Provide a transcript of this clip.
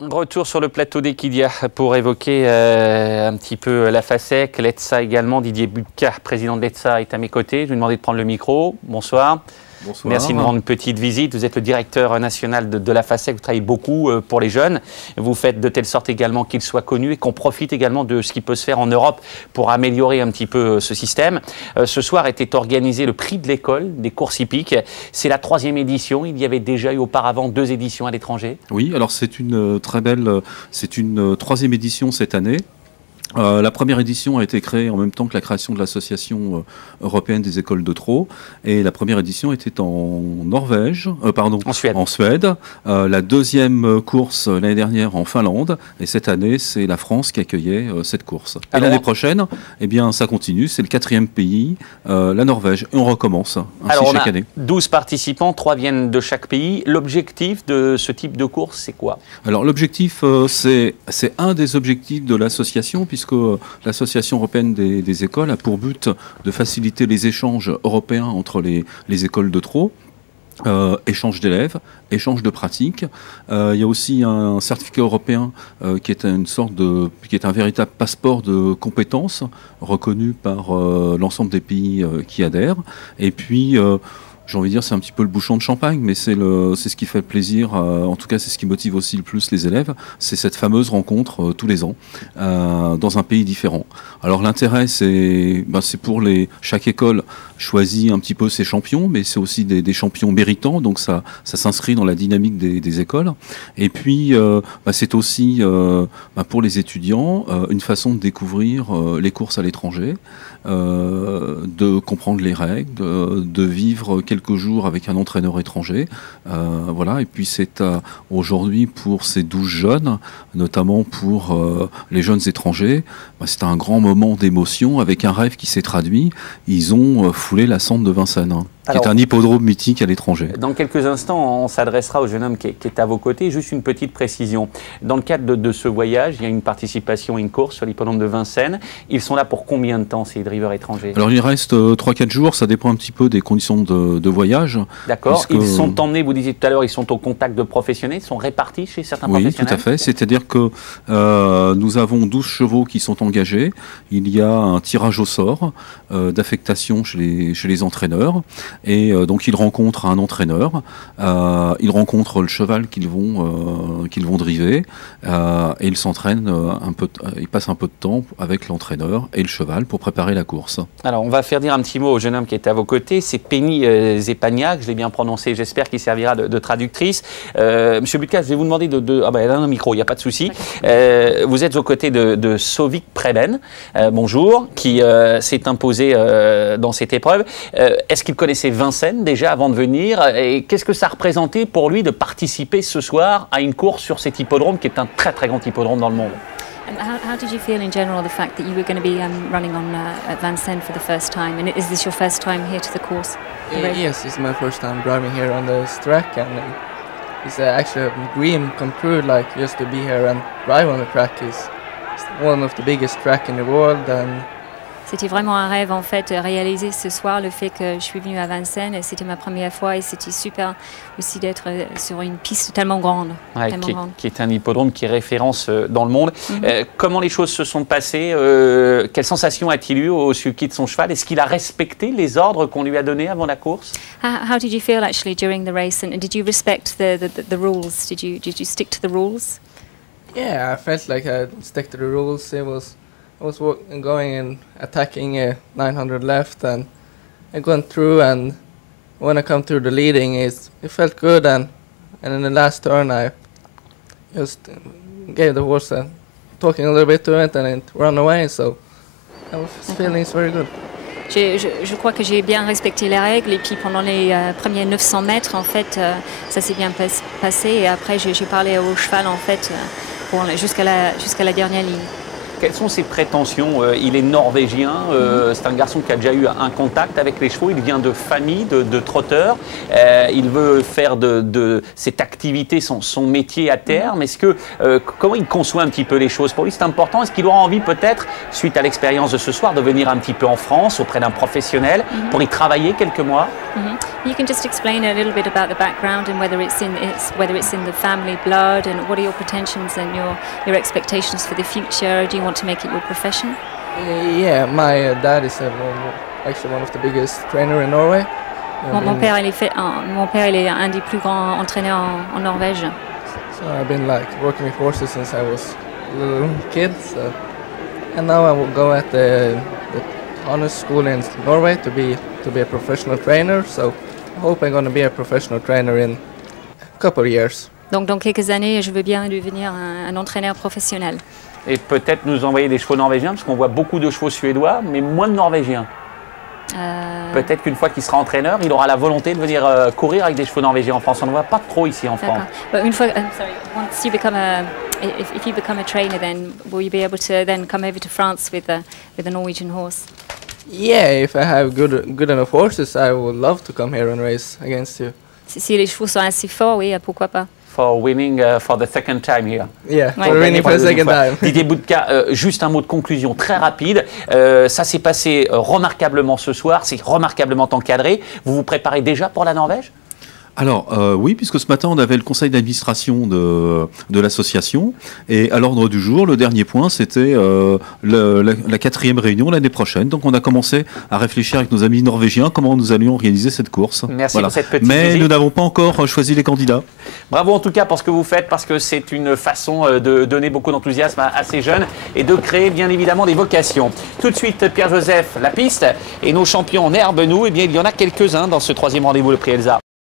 Retour sur le plateau d'Equidia pour évoquer un petit peu la FASEC, l'ETSA également. Didier Budka, président de l'ETSA, est à mes côtés. Je vais lui demander de prendre le micro. Bonsoir. Bonsoir. Merci de nous rendre une petite visite. Vous êtes le directeur national de la FASEC. Vous travaillez beaucoup pour les jeunes. Vous faites de telle sorte également qu'ils soient connus et qu'on profite également de ce qui peut se faire en Europe pour améliorer un petit peu ce système. Ce soir était organisé le prix de l'école des courses hippiques. C'est la 3e édition. Il y avait déjà eu auparavant 2 éditions à l'étranger. Oui, alors c'est une très belle, c'est une 3e édition cette année. La première édition a été créée en même temps que la création de l'Association européenne des écoles de trot. Et la première édition était en Norvège, en Suède. La 2e course l'année dernière en Finlande. Et cette année, c'est la France qui accueillait cette course. Et l'année prochaine, eh bien, ça continue. C'est le 4e pays, la Norvège. Et on recommence ainsi chaque année. 12 participants, 3 viennent de chaque pays. L'objectif de ce type de course, c'est quoi? Alors l'objectif, c'est un des objectifs de l'association, puisque l'Association européenne des écoles a pour but de faciliter les échanges européens entre les écoles de trot, échange d'élèves, échange de pratiques. Il y a aussi un certificat européen qui est qui est un véritable passeport de compétences reconnu par l'ensemble des pays qui adhèrent. Et puis j'ai envie de dire, c'est un petit peu le bouchon de champagne, mais c'est ce qui fait plaisir, en tout cas c'est ce qui motive aussi le plus les élèves, c'est cette fameuse rencontre tous les ans, dans un pays différent. Alors l'intérêt, c'est pour chaque école choisit un petit peu ses champions, mais c'est aussi des champions méritants, donc ça s'inscrit dans la dynamique des écoles. Et puis c'est aussi pour les étudiants une façon de découvrir les courses à l'étranger, de comprendre les règles, de vivre quelques jours avec un entraîneur étranger. Voilà. Et puis c'est aujourd'hui pour ces 12 jeunes, notamment pour les jeunes étrangers, c'est un grand moment d'émotion avec un rêve qui s'est traduit. Ils ont foulé la Sande de Vincennes, qui est un hippodrome mythique à l'étranger. Dans quelques instants, on s'adressera au jeune homme qui est à vos côtés. Juste une petite précision. Dans le cadre de ce voyage, il y a une participation à une course sur l'hippodrome de Vincennes. Ils sont là pour combien de temps, ces drivers étrangers? Alors il reste 3-4 jours, ça dépend un petit peu des conditions de voyage. D'accord. Ils sont emmenés, vous disiez tout à l'heure, ils sont au contact de professionnels, ils sont répartis chez certains professionnels? Oui, tout à fait. C'est-à-dire que nous avons 12 chevaux qui sont engagés. Il y a un tirage au sort d'affectation chez les entraîneurs. Et donc ils rencontrent un entraîneur, ils rencontrent le cheval qu'ils vont driver, et ils s'entraînent ils passent un peu de temps avec l'entraîneur et le cheval pour préparer la course. Alors on va faire dire un petit mot au jeune homme qui est à vos côtés, c'est Penny Zepagnac, je l'ai bien prononcé, j'espère qu'il servira de traductrice. Monsieur Budka, je vais vous demander ah ben, un micro, il n'y a pas de souci. Vous êtes aux côtés de Sovik Preben, bonjour, qui s'est imposé dans cette épreuve. Est-ce qu'il connaissait Vincennes déjà avant de venir, et qu'est-ce que ça représentait pour lui de participer ce soir à une course sur cet hippodrome qui est un très très grand hippodrome dans le monde? How did you feel in general the fact that you were going to be running on at Vincennes for the first time, and is this your first time here to the course? Yes, it's my first time driving here on this track, and it's actually a dream come true, like just to be here and drive on the track. It's one of the biggest track in the world, and c'était vraiment un rêve en fait réalisé ce soir, le fait que je suis venue à Vincennes, c'était ma première fois et c'était super aussi d'être sur une piste tellement grande. Ouais, qui est un hippodrome qui est référence dans le monde. Comment les choses se sont passées? Quelle sensation a-t-il eu au sulky de son cheval? Est-ce qu'il a respecté les ordres qu'on lui a donnés avant la course? How did you feel actually during the race, and did you respect the rules? Did you stick to the rules? Yeah, I felt like I stuck to the rules. I was going and attacking 900 left, and I went through, and when I come through the leading, it felt good, and in the last turn I just gave the horse talking a little bit to it, and it ran away, so I was feeling it's very good. Je crois que j'ai bien respecté les règles, et puis pendant les premiers 900 mètres, en fait, ça s'est bien passé, et après j'ai parlé au cheval, en fait, jusqu'à la dernière ligne. Quelles sont ses prétentions? Il est norvégien, c'est un garçon qui a déjà eu un contact avec les chevaux, il vient de famille, de trotteurs. Il veut faire de cette activité son métier à terme. Est-ce que, comment il conçoit un petit peu les choses? Pour lui, c'est important. Est-ce qu'il aura envie peut-être, suite à l'expérience de ce soir, de venir un petit peu en France auprès d'un professionnel pour y travailler quelques mois? You can just explain a little bit about the background and whether it's in the family blood, and what are your pretensions and your expectations for the future. Do you want to make it your profession? Yeah, my dad is actually one of the biggest trainer in Norway. Mon père, il est un des plus grands entraîneurs en Norvège. So I've been like working with horses since I was a little kid. So, and now I will go at the honors school in Norway to be a professional trainer. So I hope I'm going to be a professional trainer in a couple of years. Donc dans quelques années, je veux bien devenir un entraîneur professionnel. Et peut-être nous envoyer des chevaux norvégiens, parce qu'on voit beaucoup de chevaux suédois, mais moins de norvégiens. Peut-être qu'une fois qu'il sera entraîneur, il aura la volonté de venir courir avec des chevaux norvégiens en France. On ne voit pas trop ici en France. Une fois, once you become if you become a trainer, then will you be able to then come over to France with a Norwegian horse? Yeah, if I have good enough horses, I would love to come here and race against you. Si les chevaux sont assez forts, oui, pourquoi pas. For winning for the second time here. Yeah, for winning for the second time. Didier Boudquat, juste un mot de conclusion très rapide. Ça s'est passé remarquablement ce soir, c'est remarquablement encadré. Vous vous préparez déjà pour la Norvège ? Alors oui, puisque ce matin on avait le conseil d'administration de l'association, et à l'ordre du jour, le dernier point c'était la 4e réunion l'année prochaine. Donc on a commencé à réfléchir avec nos amis norvégiens comment nous allions organiser cette course. Merci pour cette petite Mais visite. nous n'avons pas encore choisi les candidats. Bravo en tout cas pour ce que vous faites, parce que c'est une façon de donner beaucoup d'enthousiasme à ces jeunes et de créer bien évidemment des vocations. Tout de suite Pierre-Joseph, la piste, et nos champions en herbe, nous, eh bien il y en a quelques-uns dans ce 3e rendez-vous, le prix Elsa.